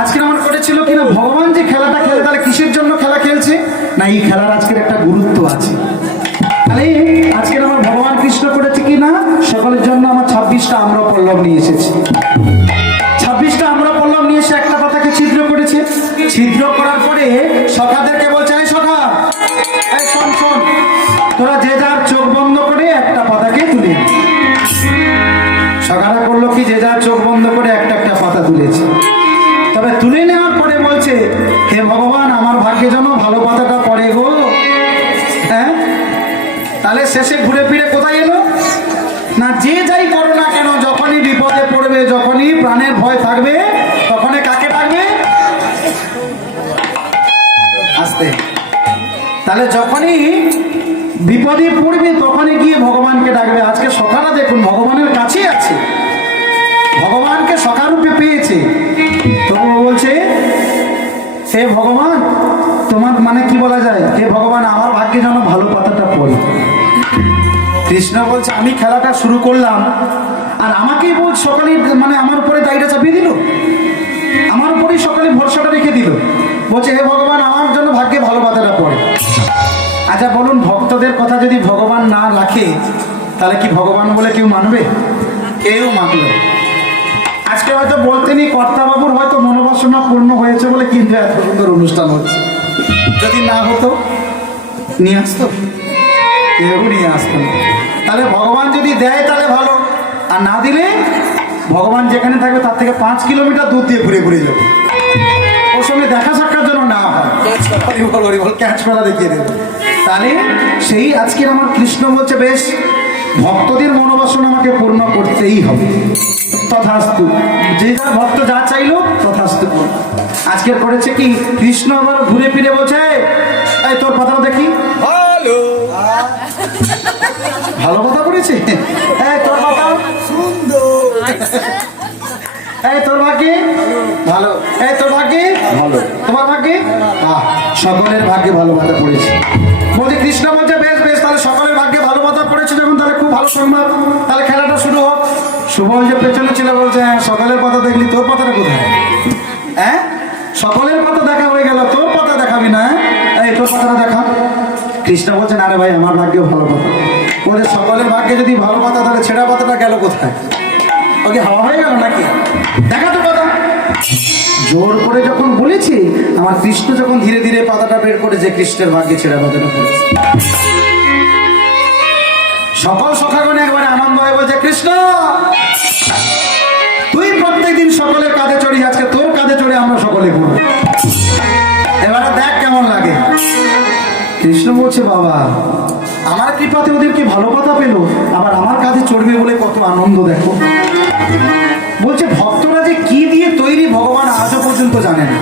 আজকে আমার করেছিল কিনা ভগবান যে খেলাটা খেলে তাহলে কিসের জন্য খেলা খেলছে না এই খেলার আজকের একটা গুরুত্ব আছে। তাহলে আজকে আমার ভগবান কৃষ্ণ করেছে কি না সকলের জন্য আমার 26টা আমরা পল্লব নিয়ে এসেছি। 26টা আমরা পল্লব নিয়ে এসে একটা পাতাকে ছিদ্র করেছে। ছিদ্র করার পরে সখাদেরকে বলছে এই সখা এই শোন শোন তোরা যে যার চোখ বন্ধ করে একটা পাতাকে তুলে সখারা করলো কি যে যার চোখ বন্ধ করে একটা একটা পাতা তুলেছে। তবে তুলে নেওয়ার পরে বলছে হে ভগবান আমার ভাগ্যে যেন ভালো পাতাটা পড়ে গো। হ্যাঁ তাহলে শেষে ঘুরে ফিরে কোথায় এলো না যে যাই করো না কেন যখনই বিপদে পড়বে যখনই প্রাণের ভয় থাকবে তখনই কাকে ডাকবে আস্তে। তাহলে যখনই বিপদে পড়বে তখনই গিয়ে ভগবানকে ডাকবে। আজকে সখারা দেখুন ভগবানের কাছেই আছে, ভগবানকে সখারূপে পেয়েছে, তবু বলছে হে ভগবান তোমার মানে কি বলা যায় হে ভগবান আমার ভাগ্যে যেন ভালো পাতাটা পড়ে। কৃষ্ণ বলছে আমি খেলাটা শুরু করলাম আর আমাকেই বল সকালে মানে আমার উপরে দায়টা চাপিয়ে দিল, আমার উপরেই সকালে ভরসাটা রেখে দিল। বলছে হে ভগবান আমার জন্য ভাগ্যে ভালো পাতাটা পড়ে। আচ্ছা বলুন ভক্তদের কথা যদি ভগবান না রাখে তাহলে কি ভগবান বলে কেউ মানবে? কেউ মানবে। আজকে হয়তো বলতেনি কর্তাবাবুর হয়তো মনোবাসনা পূর্ণ হয়েছে বলে কিন্তু এত সুন্দর অনুষ্ঠান হচ্ছে। যদি না হতো নিয়ে আসতো কেউ নিয়ে আসতো না। তাহলে ভগবান যদি দেয় তাহলে ভালো, আর না দিলে ভগবান যেখানে থাকবে তার থেকে 5 কিলোমিটার দূর দিয়ে ঘুরে ঘুরে যাবে। ওর সঙ্গে দেখা সাক্ষাৎ জন্য না হয় ক্যাচ করা দেখিয়ে দেবে। তাহলে সেই আজকের আমার কৃষ্ণ বলছে বেশ ভক্তদের মনোবাসনা আমাকে পূর্ণ করতেই হবে। তথাস্তু যে যার ভক্ত যা চাইলো তথাস্তু। আজকের করেছে কি কৃষ্ণ আবার ঘুরে ফিরে বলছে এই তোর পাতাটা দেখি ভালো ভালো কথা করেছে এই তোর পাতা সুন্দর এই তোর ভাগ্যে ভালো এই তোর ভাগ্যে ভালো তোমার ভাগ্যে সকলের ভাগ্যে ভালো পাতা পড়েছে। বলছে কৃষ্ণ বলছে বেশ বেশ তাহলে সকলের ভাগ্যে ভালো পাতা পড়েছে যখন তাহলে খুব ভালো সংবাদ, তাহলে খেলাটা শুরু হোক। সুবল যে পেছনে ছিল বলছে হ্যাঁ সকলের পাতা দেখলি তোর পাতাটা কোথায়? হ্যাঁ সকলের পাতা দেখা হয়ে গেল তোর পাতা দেখাবি না? এই তোর পাতাটা দেখা। কৃষ্ণ বলছেন আরে ভাই আমার ভাগ্যেও ভালো পাতা। বলে সকলের ভাগ্যে যদি ভালো পাতা তাহলে ছেঁড়া পাতাটা গেল কোথায়? ওকে হাওয়া হয়ে গেল নাকি? দেখা তো পাতা। জোর করে যখন বলেছি আমার কৃষ্ণ যখন ধীরে ধীরে পাতাটা বের করেছে কৃষ্ণের ভাগ্যে ছেঁড়া পাতাটা পড়েছে। সকল সখাগণ একবারে আনন্দ হয়ে বলছে কৃষ্ণ তুই প্রত্যেকদিন সকলের কাঁধে চড়ি আজকে তোর কাঁধে চড়ে আমরা সকলে ঘুরবো, এবারে দেখ কেমন লাগে। কৃষ্ণ বলছে বাবা আমার কৃপাতে ওদেরকে ভালো কথা পেলো আবার আমার কাঁধে চড়বে বলে কত আনন্দ দেখো। বলছে ভক্তরা যে কি দিয়ে তৈরি ভগবান আজও পর্যন্ত জানে না।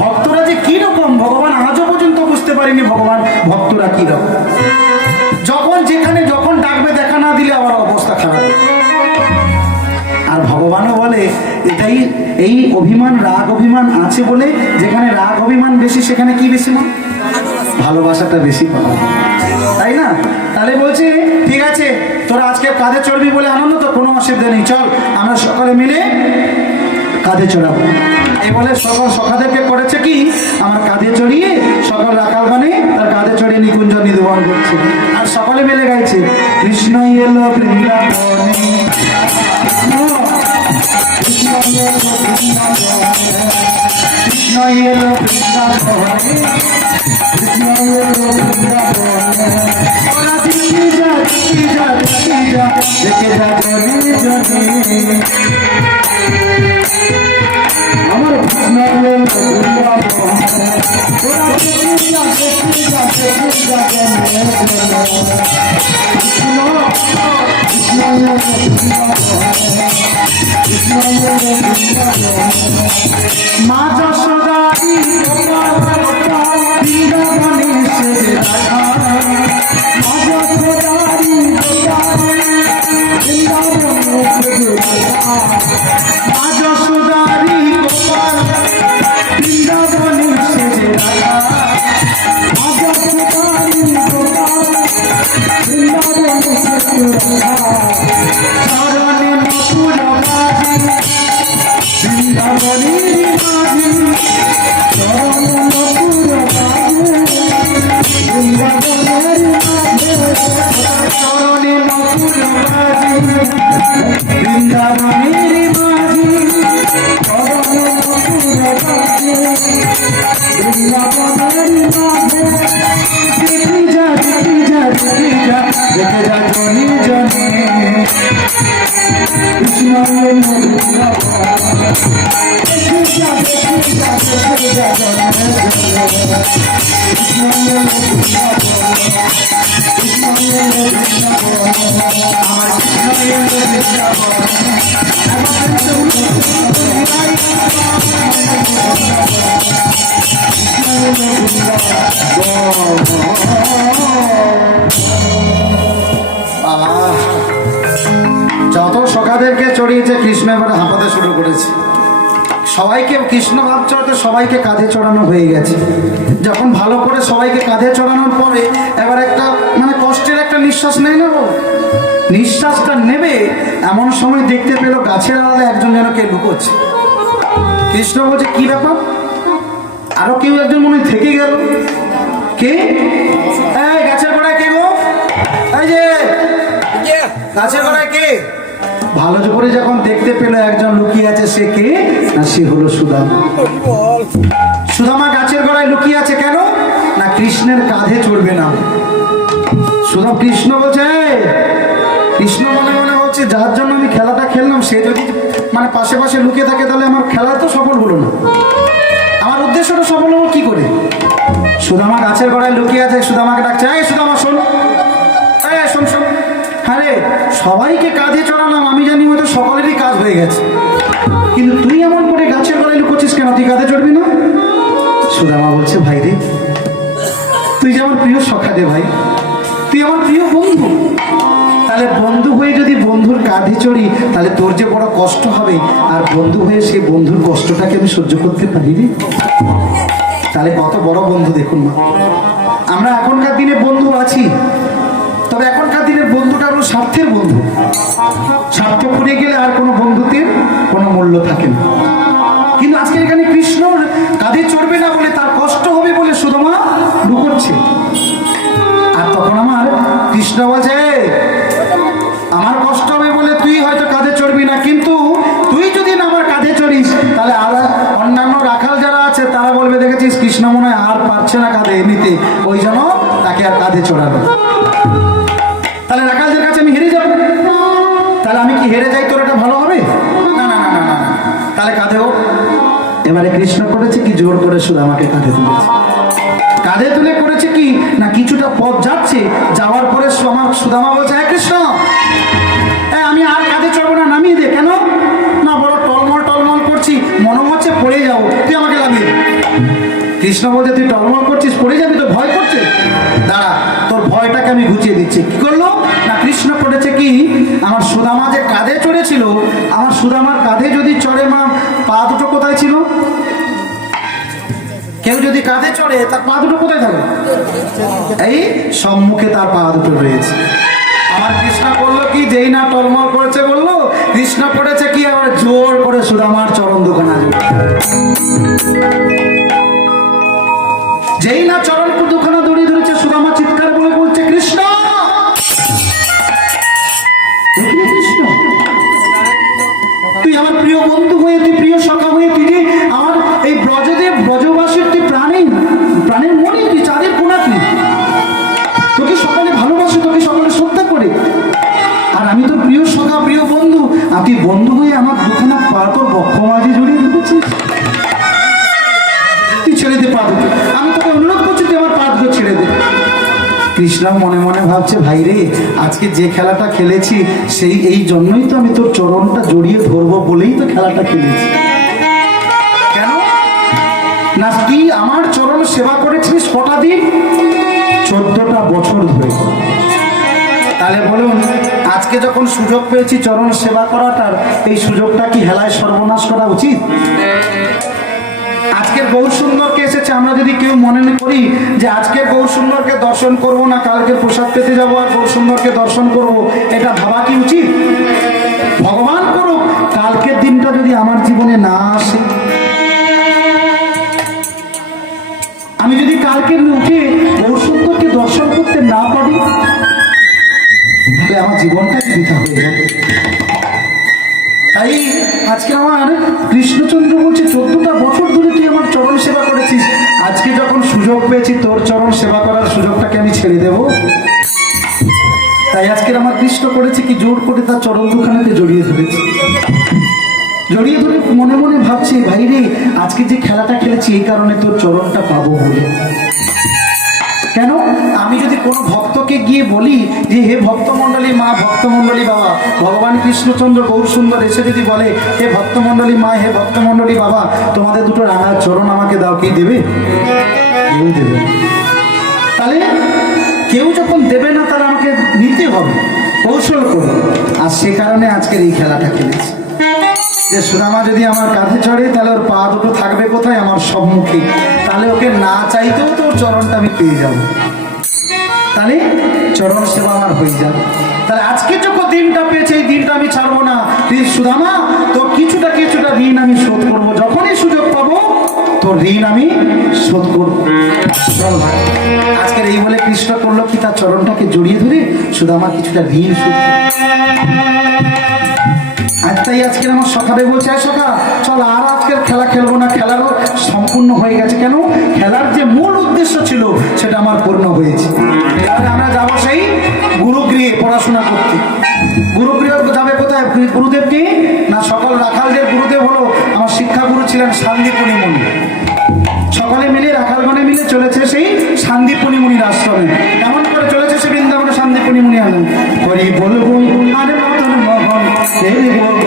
ভক্তরা যে কি রকম ভগবান আজও পর্যন্ত বুঝতে পারিনি ভগবান ভক্তরা কি রকম। যখন যেখানে যখন ডাকবে দেখা না দিলে আবার অবস্থা খারাপ। আর ভগবানও বলে এটাই এই অভিমান রাগ অভিমান আছে বলে যেখানে রাগ অভিমান বেশি সেখানে কি বেশি মন ভালোবাসাটা বেশি পাওয়া, তাই না? তাহলে বলছে ঠিক আছে তোরা আজকে কাঁধে চড়বি বলে আনন্দ তো কোনো অসুবিধা নেই, চল আমরা সকলে মিলে কাঁধে চড়াবো। এই বলে সকল সখাদেরকে করেছে কি আমার কাঁধে চড়িয়ে সকল রাখালগণে তার কাঁধে চড়িয়ে নিকুঞ্জ নিধুবন করছে আর সকলে মিলে গাইছে কৃষ্ণ এলো বৃন্দাবনে কৃষ্ণ এলো বৃন্দাবনে কৃষ্ণ এলো বৃন্দাবনে ওরা দেখে যা দেখে যা জনে জনে আমার কৃষ্ণ এলো বৃন্দাবনে ওরা দেখে যা দেখে যা দেখে যা জনে কৃষ্ণ কৃষ্ণ এলো বৃন্দাবনে মা যশোদারি বৃন্দাবনে সেজে রাখা মা যশোদারি বৃন্দাবনে সেজে রাখা মা যশোদারি বৃন্দাবনে সেজে রাখা মা যশোদারি বৃন্দাবনে সেজে রাখা চরণে মধুর বাজে যত সখাদেরকে চড়িয়েছে কৃষ্ণ এবারে হাঁপাতে শুরু করেছে। সবাইকে কৃষ্ণ ভাব চড়াতে সবাইকে কাঁধে চড়ানো হয়ে গেছে। যখন ভালো করে সবাইকে কাঁধে চড়ানোর পরে এবার একটা মানে কষ্টের একটা নিঃশ্বাস নেয় না, নিঃশ্বাসটা নেবে এমন সময় দেখতে পেল গাছের আড়ালে একজন যেন কে লুকোচ্ছে। কৃষ্ণ বলছে কি ব্যাপার, আরো কেউ একজন মনে থেকে গেল। কে? এই গাছের গোড়ায় কে গো? এই যে গাছের গোড়ায় কে? ভালো করে যখন দেখতে পেল একজন লুকিয়ে আছে, সে কে না সে হলো সুদামা। সুদামা গাছের গোড়ায় লুকিয়ে আছে কেন না কৃষ্ণের কাঁধে চড়বে না। সুদাম কৃষ্ণ বলছে, কৃষ্ণ মনে মনে হচ্ছে যার জন্য আমি খেলাটা খেললাম সে যদি মানে পাশে পাশে লুকিয়ে থাকে তাহলে আমার খেলা তো সফল হলো না, আমার উদ্দেশ্যটা সফল হলো কি করে। সুদামা গাছের গোড়ায় লুকিয়ে আছে, সুদামাকে ডাকছে, এই সুদামা শোন, এই শোন শোন, আরে সবাইকে কাঁধে চড়ালাম, আমি জানি হয়তো সকলেরই কাজ হয়ে গেছে, কিন্তু তুই এমন করে গাছের গোড়ায় লুকোচ্ছিস কেন, তুই কাঁধে চড়বি না? সুদামা বলছে, ভাই রে তুই যে আমার প্রিয় সখা রে ভাই, তুই আমার প্রিয় বন্ধু, তাহলে বন্ধু হয়ে যদি বন্ধুর কাঁধে চড়ি তাহলে তোর যে বড় কষ্ট হবে, আর বন্ধু হয়ে সেই বন্ধুর কষ্টটাকে আমি সহ্য করতে পারি রে। তাহলে কত বড় বন্ধু দেখুন না। আমরা এখনকার দিনে বন্ধু আছি, তবে এখনকার দিনের বন্ধুটা হলো স্বার্থের বন্ধু। স্বার্থ ফুরিয়ে গেলে আর কোনো বন্ধুত্বের কোনো মূল্য থাকে না। কিন্তু আজকে এখানে কৃষ্ণ কাঁধে চড়বে না বলে, তার কষ্ট হবে বলে সুদামা লুকোচ্ছে। আর তখন আমার কৃষ্ণ বলছে, আমার কষ্ট হবে বলে তুই হয়তো কাঁধে চড়বি না, কিন্তু তুই যদি না আমার কাঁধে চড়িস তাহলে আর অন্যান্য রাখাল যারা আছে তারা বলবে, দেখেছিস কৃষ্ণ মনে হয় আর পারছে না কাঁধে নিতে, ওই জন্য তাকে আর কাঁধে চড়ানো। তাহলে রাখালদের কাছে আমি হেরে যাবো, তাহলে আমি কি হেরে যাই, তোর এটা ভালো হবে না, না না না না, তাহলে কাঁধে হোক। এবারে কৃষ্ণ করেছে কি, জোর করে শুধু আমাকে কাঁধে তুলেছে। কাঁধে তুলে করেছে কি না কিছুটা পথ যাচ্ছে, যাওয়ার পরে আমার সুদামা বলছে, হ্যাঁ কৃষ্ণ আমি আর কাঁধে চড়বো না, নামিয়ে দে। কেন না, বড় টলমল টলমল করছি, মনে হচ্ছে পড়ে যাবো, তুই আমাকে নামিয়ে দে। কৃষ্ণ বলছে, তুই টলমল করছিস, পড়ে যাবি, তো ভয় করছে, দাঁড়া তোর ভয়টাকে আমি ঘুচিয়ে দিচ্ছি। কি করলো না কৃষ্ণ করেছে কি, আমার সুদামা যে কাঁধে চড়েছিল, আমার সুদামার কাঁধে যদি চড়ে মা পা দুটো কোথায় ছিল? কেউ যদি কাঁধে চড়ে তার পা দুটো কোথায় থাকে? এই সম্মুখে তার পা দুটো রয়েছে। আমার কৃষ্ণ করলো কি, যেই না টলমল করেছে বললো, কৃষ্ণ করেছে কি আবার জোর করে সুদামার চরণ দুখানা, যেই না চরণ দুখানা দড়িয়ে ধরেছে, সুদামা চিৎকার বলে বলছে, কৃষ্ণ কৃষ্ণ তুই আমার প্রিয় বন্ধু হয়ে, তুই প্রিয় সখা হয়ে, তুই যে আমার এই ব্রজদেব ব্রজবাসীর তুই প্রাণের মনে, তুই চাঁদের কোনা, তুই তোকে সকলে ভালোবাসে, তোকে সকলে শ্রদ্ধা করে, আর আমি তোর প্রিয় সখা প্রিয় বন্ধু, আর তুই বন্ধু হয়ে আমার দুখানা পা তোর বক্ষ মাঝে জড়িয়ে দিচ্ছিস, তুই ছেড়ে দে পা দুটো, আমি তোকে অনুরোধ করছি তুই আমার পা দুটো ছেড়ে দে। কৃষ্ণ মনে মনে ভাবছে, ভাই রে আজকে যে খেলাটা খেলেছি সেই এই জন্যই তো আমি তোর চরণটা জড়িয়ে ধরবো বলেই তো খেলাটা খেলেছি। কেন না, তুই আমার চরণ সেবা করেছিস কটা দিন? 14টা বছর ধরে। তাহলে বলুন, আজকে যখন সুযোগ পেয়েছি চরণ সেবা করাটার, এই সুযোগটা কি হেলায় সর্বনাশ করা উচিত? আজকের গৌর সুন্দরকে এসেছে, আমরা যদি কেউ মনে করি যে আজকের গৌর সুন্দরকে দর্শন করব না, কালকে প্রসাদ পেতে যাবো আর গৌর সুন্দরকে দর্শন করব, এটা ভাবা কি উচিত? ভগবান করুক, কালকের দিনটা যদি আমার জীবন মনে না আসে, আমি যদি কালকে উঠে গৌরসুন্দরকে দর্শন করতে না পারি, তাহলে আমার জীবনটাই বৃথা হয়ে যাবে। তাই আজকে আমার কৃষ্ণচন্দ্র বলছে 14টা বছর ধরে তুই আমার চরণ সেবা করেছিস, আজকে যখন সুযোগ পেয়েছি তোর চরণ সেবা করার সুযোগটাকে আমি ছেড়ে দেব। তাই আজকের আমার কৃষ্ণ করেছে কি, জোর করে তার চরণ দুখানেতে জড়িয়ে ধরেছে। জড়িয়ে ধরে মনে মনে ভাবছি, ভাই রে আজকে যে খেলাটা খেলেছি এই কারণে তোর চরণটা পাবো বলে। কেন? আমি যদি কোনো ভক্তকে গিয়ে বলি যে হে ভক্তমণ্ডলী মা, ভক্তমণ্ডলী বাবা, ভগবান কৃষ্ণচন্দ্র গৌর সুন্দর এসে যদি বলে হে ভক্তমণ্ডলী মা, হে ভক্তমণ্ডলী বাবা, তোমাদের দুটো রাঙা চরণ আমাকে দাও, কি দেবে? কেউ দেবে। তাহলে কেউ যখন দেবে না তাহলে আমাকে নিতে হবে কৌশল করে। আর সে কারণে আজকের এই খেলাটা খেলেছি যে সুদামা যদি আমার কাঁধে চড়ে তাহলে ওর পা দুটো থাকবে কোথায়? আমার সম্মুখে। তাহলে ওকে না চাইতেও তো ওর চরণটা আমি পেয়ে যাব, তাহলে চরণ সেবা আমার হয়ে যাবে। তাহলে আজকে যখন দিনটা পেয়েছে এই দিনটা আমি ছাড়বো না। তুই সুদামা তো কিছুটা ঋণ আমি শোধ করবো, যখনই সুযোগ পাবো তোর ঋণ আমি শোধ করবো। চল ভাই, আজকের এই বলে কৃষ্ণ করলো কি, তার চরণটাকে জড়িয়ে ধরে সুদামা কিছুটা ঋণ শোধ আর তাই আজকের আমার সখারে বলছে, সখা চল আর আজকের খেলা খেলবো না, খেলারও সম্পূর্ণ হয়ে গেছে। কেন? খেলার যে মূল উদ্দেশ্য ছিল সেটা আমার পূর্ণ হয়েছে। তাহলে আমরা যাবো সেই গুরুগৃহে পড়াশোনা করতে। গুরুগৃহ যাবে কোথায়? গুরুদেবকে না, সকল রাখালদের গুরুদেব হলো আমার শিক্ষাগুরু ছিলেন শান্তিপুনি মুনি। সকলে মিলে রাখালগণে মিলে চলেছে সেই শান্তিপুনি মুনির আশ্রমে। এমন করে চলেছে সে বৃন্দাবনে শান্তিপুনি মুনি আনন্দ হরি বলবো আরে মতন মোহন এইভাবে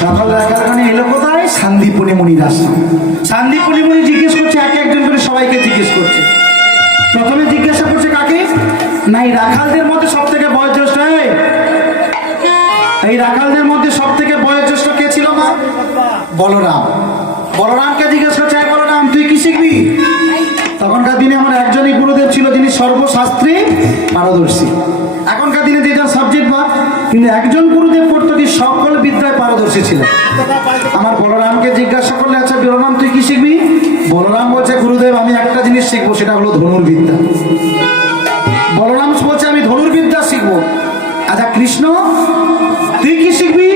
সকাল এগারোখানে এলো কোথায়? শান্তিপুনি মুনির আশ্রম। শান্তিপুনি মুনি জিজ্ঞেস করছে, এক একজন করে সবাইকে জিজ্ঞেস করছে। প্রথমে জিজ্ঞাসা করছে কাকে? না, এই রাখালদের মধ্যে সব থেকে বয়োজ্যেষ্ঠ, এই রাখালদের মধ্যে সব থেকে বয়োজ্যেষ্ঠ কে ছিল মা? বলরাম। বলরামকে জিজ্ঞেস করছে, বলরাম তুই কি শিখবি? তখনকার দিনে আমার একজনই গুরুদেব ছিল যিনি সর্বশাস্ত্রে পারদর্শী। এখনকার দিনে যে যার সাবজেক্ট বা, কিন্তু একজন গুরুদেব করতো কি সকল বিদ্যায় পারদর্শী ছিল। আমার বলরামকে জিজ্ঞাসা করলে, আচ্ছা বলরাম তুই কি শিখবি? বলরাম বলছে, গুরুদেব আমি একটা জিনিস শিখবো, সেটা হলো ধনুর্বিদ্যা। বলরাম বলছে, আমি ধনুর্বিদ্যা শিখবো। আচ্ছা কৃষ্ণ তুই কি শিখবি?